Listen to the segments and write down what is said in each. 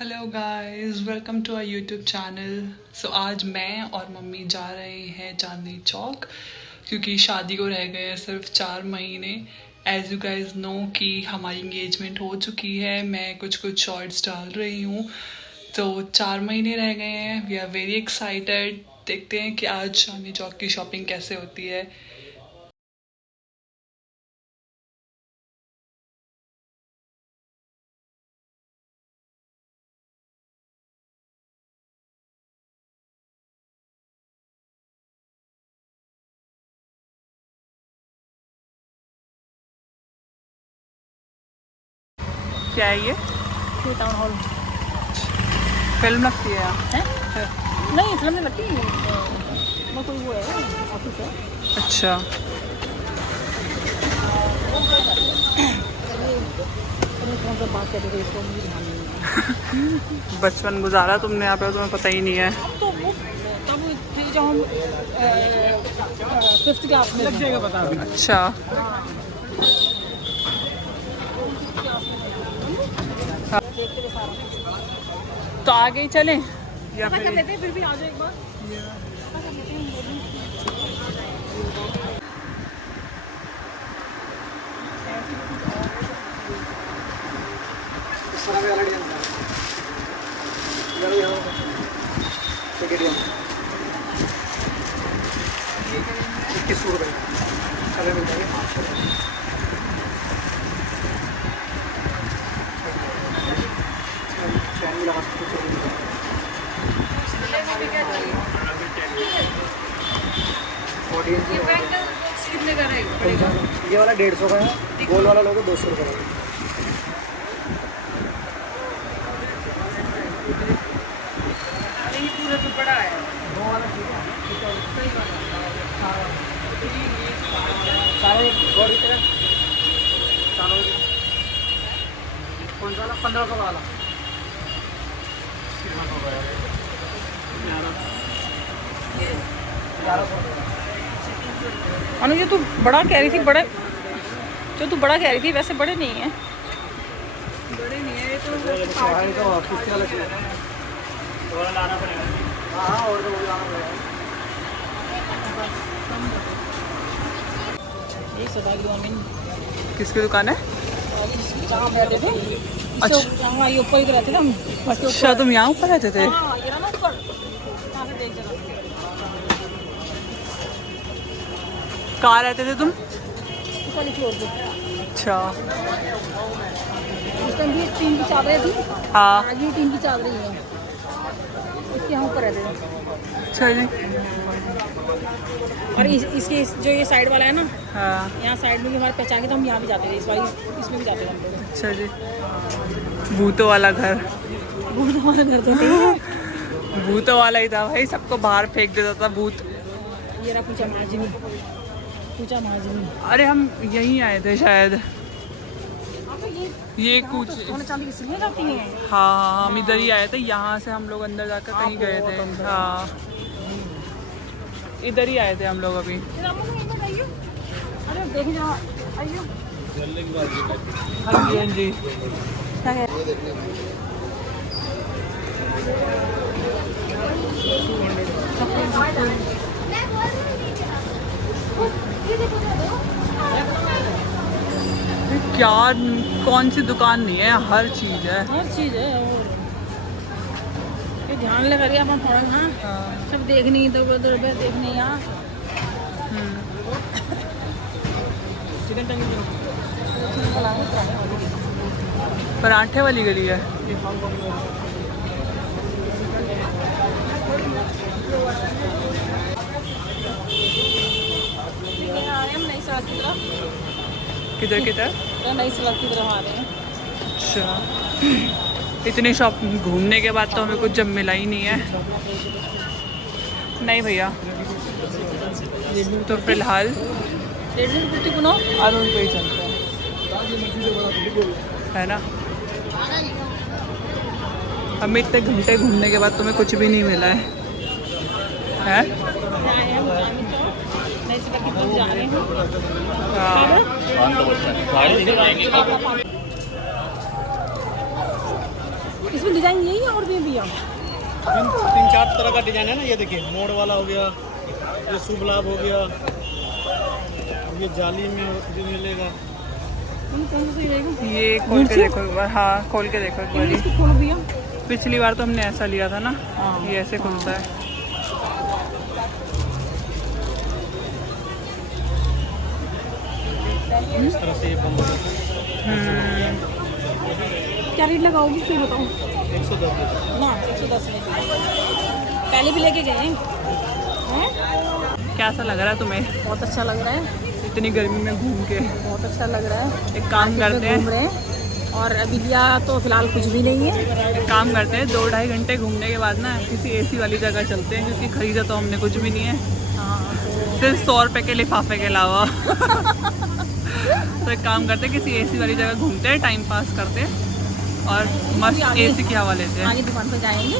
Hello guys, welcome to our YouTube channel. So आज मैं और मम्मी जा रहे हैं चांदनी चौक क्योंकि शादी को रह गए हैं सिर्फ 4 महीने। एज यू गाइस नो कि हमारी इंगेजमेंट हो चुकी है। मैं कुछ कुछ शॉर्ट्स डाल रही हूँ, तो 4 महीने रह गए हैं। We are very excited. देखते हैं कि आज चांदनी चौक की शॉपिंग कैसे होती है। क्या है ये? टाउन हॉल फिल्म लगती है यहाँ? है? नहीं, फिल्म नहीं लगती। वो कोई वो है, ऑफिस है। अच्छा। कौन सा बात करते थे इसको मुझे ध्यान नहीं है। बचपन गुजारा तुमने यहाँ पे, तुम्हें पता ही नहीं है। अब तो वो तब थी जब हम 5th क्लास में लग जाएगा पता। अच्छा। तो आगे ही चलें या कर फिर? लेते हैं, फिर भी आ जाए एक बार। पता कर लेते हैं। ये बैंगल बॉक्स कितने का रहेगा? ये वाला 150 का है, गोल वाला लोगे 200 रुपये का। ये पूरा तो बड़ा है। दो वाला ठीक है, सही वाला। सारे बॉडी तरह चारों कौन सा वाला 1500 वाला। अनु जो तू बड़ा कह रही थी, बड़े जो तू बड़ा कह रही थी वैसे बड़े नहीं है। बड़े नहीं है ये तो। किसके वाला चाहिए? थोड़ा लाना पड़ेगा। हाँ, और तो वो लाना पड़ेगा। ये सदागी किसकी दुकान है? जहाँ बैठे थे। अच्छा। हाँ, ये ऊपर ही रहते थे हम। अच्छा, तुम यहाँ ऊपर रहते थे? हाँ, ये रहा ना ऊपर। यहाँ से देख जरा। कहाँ रहते थे तुम? ऊपर वाली फ्लोर पे। अच्छा। उस टाइम भी 3 की चादरें थी। हाँ। आज भी 3 की चादरें ही हैं। इसके यहाँ ऊपर रहते थे। अच्छा जी। और इसके जो ये साइड वाला है ना, हाँ। यहाँ साइड में भी हमारे पहचान के, तो हम यहाँ भी जाते थे। इस वाली इसमें भी जाते थे हम लोग। अच्छा जी। भूतों वाला घर। बहुत हमारे घर तो थे। भूतों वाला ही था भाई, सबको बाहर फेंक देता था भूत। ये रहा पूछा महाजनी। पूछा महाजनी। अरे हम यहीं आए थे शायद। हाँ, तो ये यहाँ कुछ। तो सोने चांदी की सिलियाँ जाती हैं। हाँ, हम इधर ही आए थे। यहाँ से हम लोग अंदर जाकर कहीं गए थे। हाँ, इधर ही आए थे हम लोग अभी। अरे देखिए जहाँ आइयो। हाँ जी, हाँ जी। क्या है? क्या, कौन सी दुकान नहीं है, हर चीज़ है। हर चीज़ है। और ये ध्यान लगा रही अपन थोड़ा। हाँ, सब देखनी इधर उधर देखनी यहाँ। पराठे वाली गली है। हम नई सड़क की तरफ। किधर किधर? नई सड़क की तरफ आ रहे हैं। अच्छा। इतनी शॉप घूमने के बाद तो हमें कुछ जब मिला ही नहीं है। नहीं भैया, तो फिलहाल रेडमी की कुर्ती बुनो। अरुण पे ही चलते हैं, है ना? हमें इतने घंटे घूमने के बाद तुम्हें कुछ भी नहीं मिला है, हैं? नई सड़क की तरफ जा रहे हैं। हाँ। इसमें डिजाइन यही है और भी भैया? तीन चार तरह का डिजाइन है ना। ये देखिए मोड़ वाला हो गया, ये शुभ लाभ हो गया, ये जाली में जो मिलेगा। कौन सा सही रहेगा? ये खोल के देखो एक बार। हाँ खोल के देखो एक बार। इसको खोलो भैया। पिछली बार तो हमने ऐसा लिया था ना। ये ऐसे खुलता है। इस तरह से ये बंद होगा। क्या रेट लगाओगी फिर बताओ? 110 ना 110 पहले भी लेके गए हैं। कैसा लग रहा है तुम्हें? बहुत अच्छा लग रहा है। इतनी गर्मी में घूम के बहुत अच्छा लग रहा है। एक काम करते हैं, घूम रहे हैं और अभी लिया तो फिलहाल कुछ भी नहीं है। एक काम करते हैं 2-2.5 घंटे घूमने के बाद ना किसी एसी वाली जगह चलते हैं, क्योंकि खरीदा तो हमने कुछ भी नहीं है। हाँ तो सिर्फ 100 रुपये के लिफाफे के अलावा। तो एक काम करते हैं किसी एसी वाली जगह घूमते हैं, टाइम पास करते हैं और मस्त एसी की हवा लेते हैं। आगे दुकान पर जाएंगे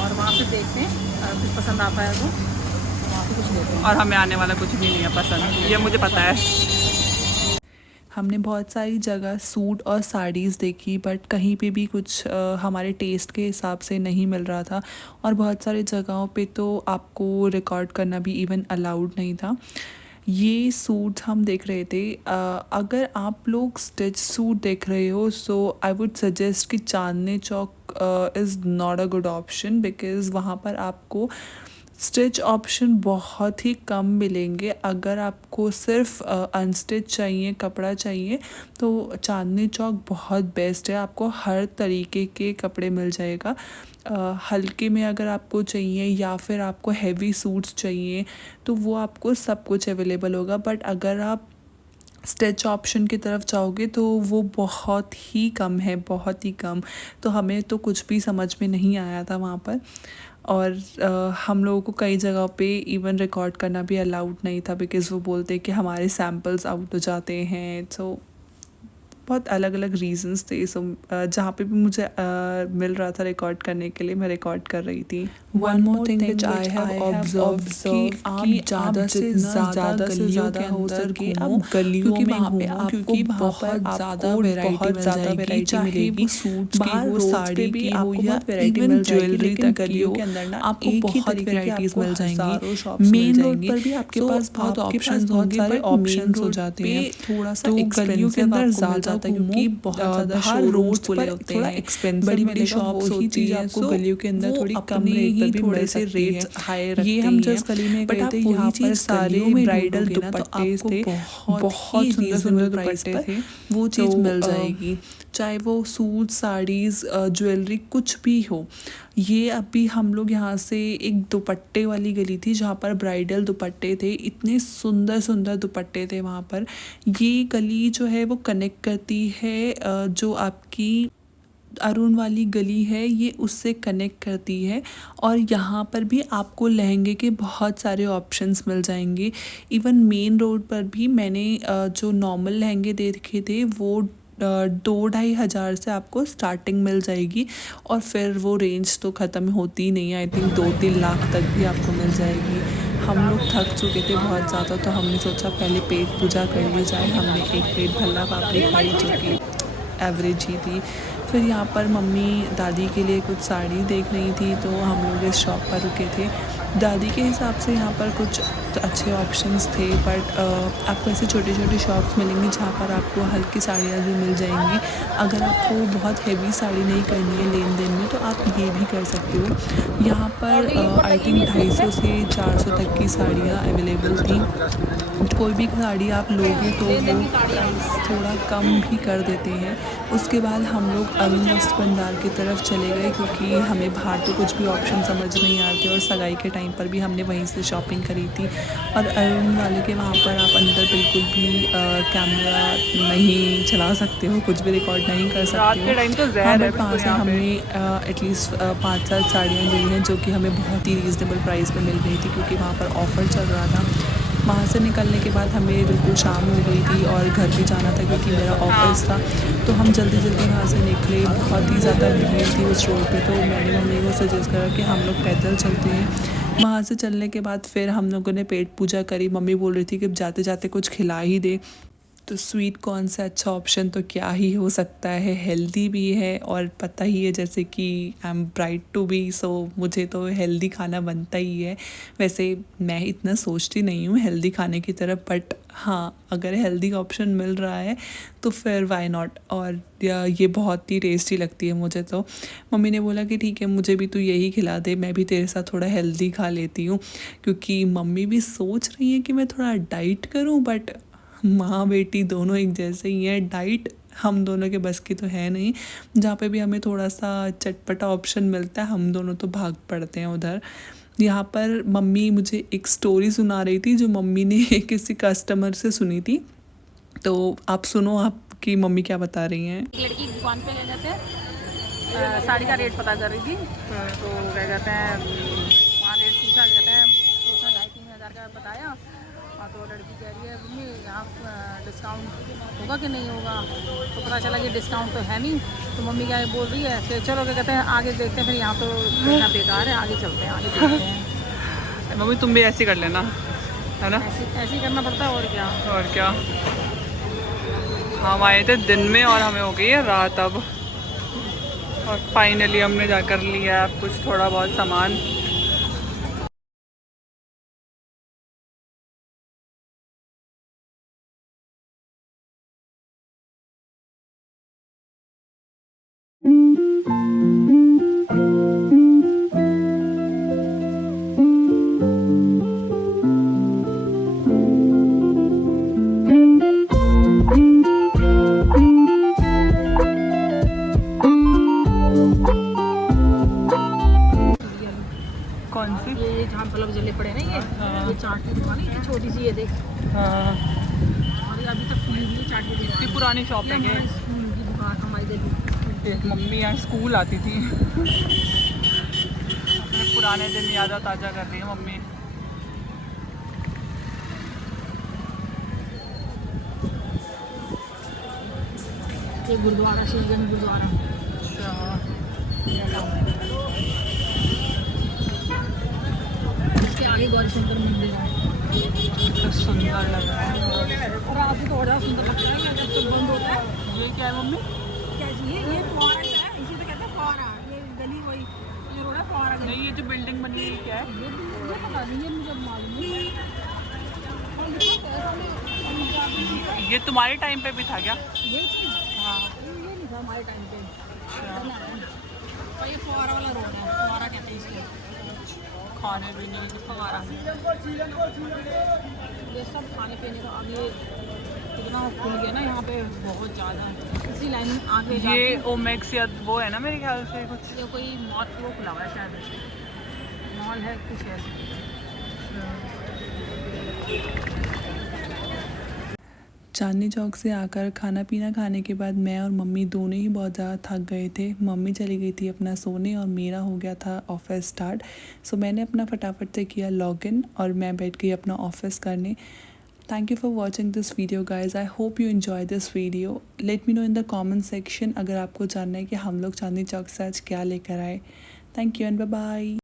और वहाँ से देखते हैं, अगर कुछ पसंद आता है तो वहाँ से कुछ लेते हैं। और हमें आने वाला कुछ भी नहीं है पसंद, ये मुझे पता है। हमने बहुत सारी जगह सूट और साड़ीज़ देखी, बट कहीं पे भी कुछ हमारे टेस्ट के हिसाब से नहीं मिल रहा था। और बहुत सारी जगहों पे तो आपको रिकॉर्ड करना भी इवन अलाउड नहीं था। ये सूट हम देख रहे थे। अगर आप लोग स्टिच सूट देख रहे हो सो आई वुड सजेस्ट कि Chandni Chowk is not a good option, because वहाँ पर आपको स्टिच ऑप्शन बहुत ही कम मिलेंगे। अगर आपको सिर्फ अनस्टिच चाहिए, कपड़ा चाहिए, तो चांदनी चौक बहुत बेस्ट है। आपको हर तरीके के कपड़े मिल जाएगा। हल्के में अगर आपको चाहिए या फिर आपको हैवी सूट्स चाहिए तो वो आपको सब कुछ अवेलेबल होगा। बट अगर आप स्टिच ऑप्शन की तरफ जाओगे तो वो बहुत ही कम है, बहुत ही कम। तो हमें तो कुछ भी समझ में नहीं आया था वहाँ पर। और हम लोगों को कई जगह पे इवन रिकॉर्ड करना भी अलाउड नहीं था, बिकॉज़ वो बोलते कि हमारे सैम्पल्स आउट हो जाते हैं। तो बहुत अलग अलग रीजंस थे। सो जहाँ पे भी मुझे मिल रहा था रिकॉर्ड करने के लिए, मैं रिकॉर्ड कर रही थी। One more thing which I have observe कि आप ज़्यादा से ज़्यादा गलियों के हो सके आप गलियों में घूमो, क्योंकि वहाँ पर ज़्यादा वैरायटी मिलेगी। सूट्स की हो, साड़ी की हो, या इवन ज्वेलरी तक गलियों के अंदर ना आपको बहुत वैरायटीज मिल जाएंगी। मेन रोड पर भी आपके पास बहुत ऑप्शंस होंगे, बट ऑप्शंस हो जाते हैं थोड़ा सा गलियों के अंदर ज़्यादा, क्योंकि बहुत ज़्यादा रोड पर थोड़ा एक्सपेंसिव बड़ी बड़ी शॉप्स होती हैं, आपको गलियों के अंदर थोड़ी कम रेट पर भी थोड़े से रेट्स हाई रखते हैं। ये हम जिस गली में गए थे यहाँ पर सारे ब्राइडल दुपट्टे थे, बहुत सुंदर सुंदर दुपट्टे थे। वो चीज़ मिल जाएगी, चाहे वो सूट, साड़ीज़, ज्वेलरी, कुछ भी हो। ये अभी हम लोग यहाँ से एक दुपट्टे वाली गली थी जहाँ पर ब्राइडल दुपट्टे थे, इतने सुंदर सुंदर दुपट्टे थे वहाँ पर। ये गली जो है वो कनेक्ट करती है जो आपकी अरुण वाली गली है, ये उससे कनेक्ट करती है। और यहाँ पर भी आपको लहंगे के बहुत सारे ऑप्शंस मिल जाएंगे। इवन मेन रोड पर भी मैंने जो नॉर्मल लहंगे देखे थे वो 2-2.5 हज़ार से आपको स्टार्टिंग मिल जाएगी, और फिर वो रेंज तो ख़त्म होती ही नहीं है। आई थिंक 2-3 लाख तक भी आपको मिल जाएगी। हम लोग थक चुके थे बहुत ज़्यादा, तो हमने सोचा पहले पेट पूजा कर ली जाए। हमने एक प्लेट भल्ला पापड़ी खाई जो कि एवरेज ही थी। फिर यहाँ पर मम्मी दादी के लिए कुछ साड़ी देख रही थी, तो हम लोग इस शॉप पर रुके थे। दादी के हिसाब से यहाँ पर कुछ अच्छे ऑप्शंस थे, बट आपको ऐसे छोटे छोटे शॉप्स मिलेंगे जहाँ पर आपको हल्की साड़ियाँ भी मिल जाएंगी। अगर आपको बहुत हैवी साड़ी नहीं करनी है लेन देन में तो आप ये भी कर सकते हो। यहाँ पर आई थिंक 250 से 400 तक की साड़ियाँ अवेलेबल थी। कोई भी साड़ी आप लोगे तो वो प्राइस थोड़ा कम भी कर देते हैं। उसके बाद हम लोग अरुण वस्त्र भंडार की तरफ चले गए, क्योंकि हमें बाहर तो कुछ भी ऑप्शन समझ नहीं आ रहे थे, और सगाई के टाइम पर भी हमने वहीं से शॉपिंग करी थी। और अरुण वाले के वहाँ पर आप अंदर बिल्कुल भी कैमरा नहीं चला सकते हो, कुछ भी रिकॉर्ड नहीं कर सकते हो। हाँ, बट वहाँ से हमने एटलीस्ट 5-7 साड़ियाँ ली हैं जो कि हमें बहुत ही रीज़नेबल प्राइस में मिल गई थी, क्योंकि वहाँ पर ऑफ़र चल रहा था। वहाँ से निकलने के बाद हमें बिल्कुल शाम हो गई थी और घर भी जाना था, क्योंकि मेरा ऑफिस था। तो हम जल्दी जल्दी वहाँ से निकले। बहुत ही ज़्यादा भीड़ थी उस रोड पे, तो मैंने मम्मी को सजेस्ट करा कि हम लोग पैदल चलते हैं। वहाँ से चलने के बाद फिर हम लोगों ने पेट पूजा करी। मम्मी बोल रही थी कि जाते जाते कुछ खिला ही दे, तो स्वीट कॉर्न से अच्छा ऑप्शन तो क्या ही हो सकता है, हेल्दी भी है और पता ही है जैसे कि I am bride to be, so मुझे तो हेल्दी खाना बनता ही है। वैसे मैं इतना सोचती नहीं हूँ हेल्दी खाने की तरफ, बट हाँ अगर हेल्दी ऑप्शन मिल रहा है तो फिर वाई नॉट। और ये बहुत ही टेस्टी लगती है मुझे तो। मम्मी ने बोला कि ठीक है मुझे भी तू यही खिला दे, मैं भी तेरे साथ थोड़ा हेल्दी खा लेती हूँ, क्योंकि मम्मी भी सोच रही है कि मैं थोड़ा डाइट करूँ, बट माँ बेटी दोनों एक जैसे ही हैं। डाइट हम दोनों के बस की तो है नहीं, जहाँ पे भी हमें थोड़ा सा चटपटा ऑप्शन मिलता है हम दोनों तो भाग पड़ते हैं उधर। यहाँ पर मम्मी मुझे एक स्टोरी सुना रही थी जो मम्मी ने किसी कस्टमर से सुनी थी, तो आप सुनो आपकी मम्मी क्या बता रही हैं। एक लड़की दुकान पे ले जाते हैं, साड़ी का रेट पता कर रही थी, तो क्या कहते हैं वहाँ रेट पूछा, कहते हैं तो उसने 2,500-3,000 का बताया। और तो लड़की कह रही है मम्मी यहाँ डिस्काउंट होगा कि नहीं होगा, तो पता चला कि डिस्काउंट तो है नहीं। तो मम्मी क्या बोल रही है कि चलो क्या कहते हैं आगे देखते हैं, फिर यहाँ तो इतना बेकार है, आगे चलते हैं आगे देखते हैं। मम्मी तुम भी ऐसे कर लेना, है ना? ऐसे ही करना पड़ता है, और क्या। और क्या, हम आए थे दिन में और हमें हो गई है रात अब, और फाइनली हमने जा कर लिया अब कुछ थोड़ा बहुत सामान। कौन सी? ये जहाँ बल्ब जले पड़े ना, ये चाट की दुकान है, ये छोटी सी, ये देख। हाँ, और ये अभी तक खुली नहीं चाट की दुकान। इतनी पुरानी शॉप है क्या? स्कूल की दुकान हमारी देखी। मम्मी यहाँ स्कूल आती थी, अपने पुराने दिन याद ताज़ा कर रही है मम्मी। ये गुरुद्वारा शीशगंज गुरुद्वारा। इसके आगे गौरी शंकर मंदिर है। तो सुंदर लग रहा है। और रात को तो और ज़्यादा सुंदर लगता है जब सब बंद होता है। ये क्या है मम्मी? क्या ये फुहारा है, इसी तो कहते हैं फुहारा। ये गली वही ये रोड है फुहारा गली। नहीं, ये जो बिल्डिंग बनी है क्या है? ये पता नहीं, ये मुझे मालूम नहीं। ये तुम्हारे टाइम पे भी था क्या? ये चीज़ हाँ। ये नहीं था हमारे टाइम पे। और ये फुहारा वाला रोड है, फुहारा कहते हैं इसको। खाने पीने की फुहारा। ये सब खाने पीने का अब ये इतना खुल गया ना यहाँ पे बहुत ज़्यादा। इसी लाइन में आगे ये ओमेक्स या वो है ना मेरे ख्याल से कुछ। ये कोई मॉल वो खुला हुआ है शायद, मॉल है कुछ ऐसे। चांदनी चौक से आकर खाना पीना खाने के बाद मैं और मम्मी दोनों ही बहुत ज़्यादा थक गए थे। मम्मी चली गई थी अपना सोने और मेरा हो गया था ऑफिस स्टार्ट। सो मैंने अपना फटाफट से किया लॉगिन और मैं बैठ गई अपना ऑफिस करने। Thank you for watching this video guys. I hope you enjoy this video. Let me know in the comment section अगर आपको जानना है कि हम लोग चांदनी चौक से आज क्या लेकर आए। Thank you and bye bye.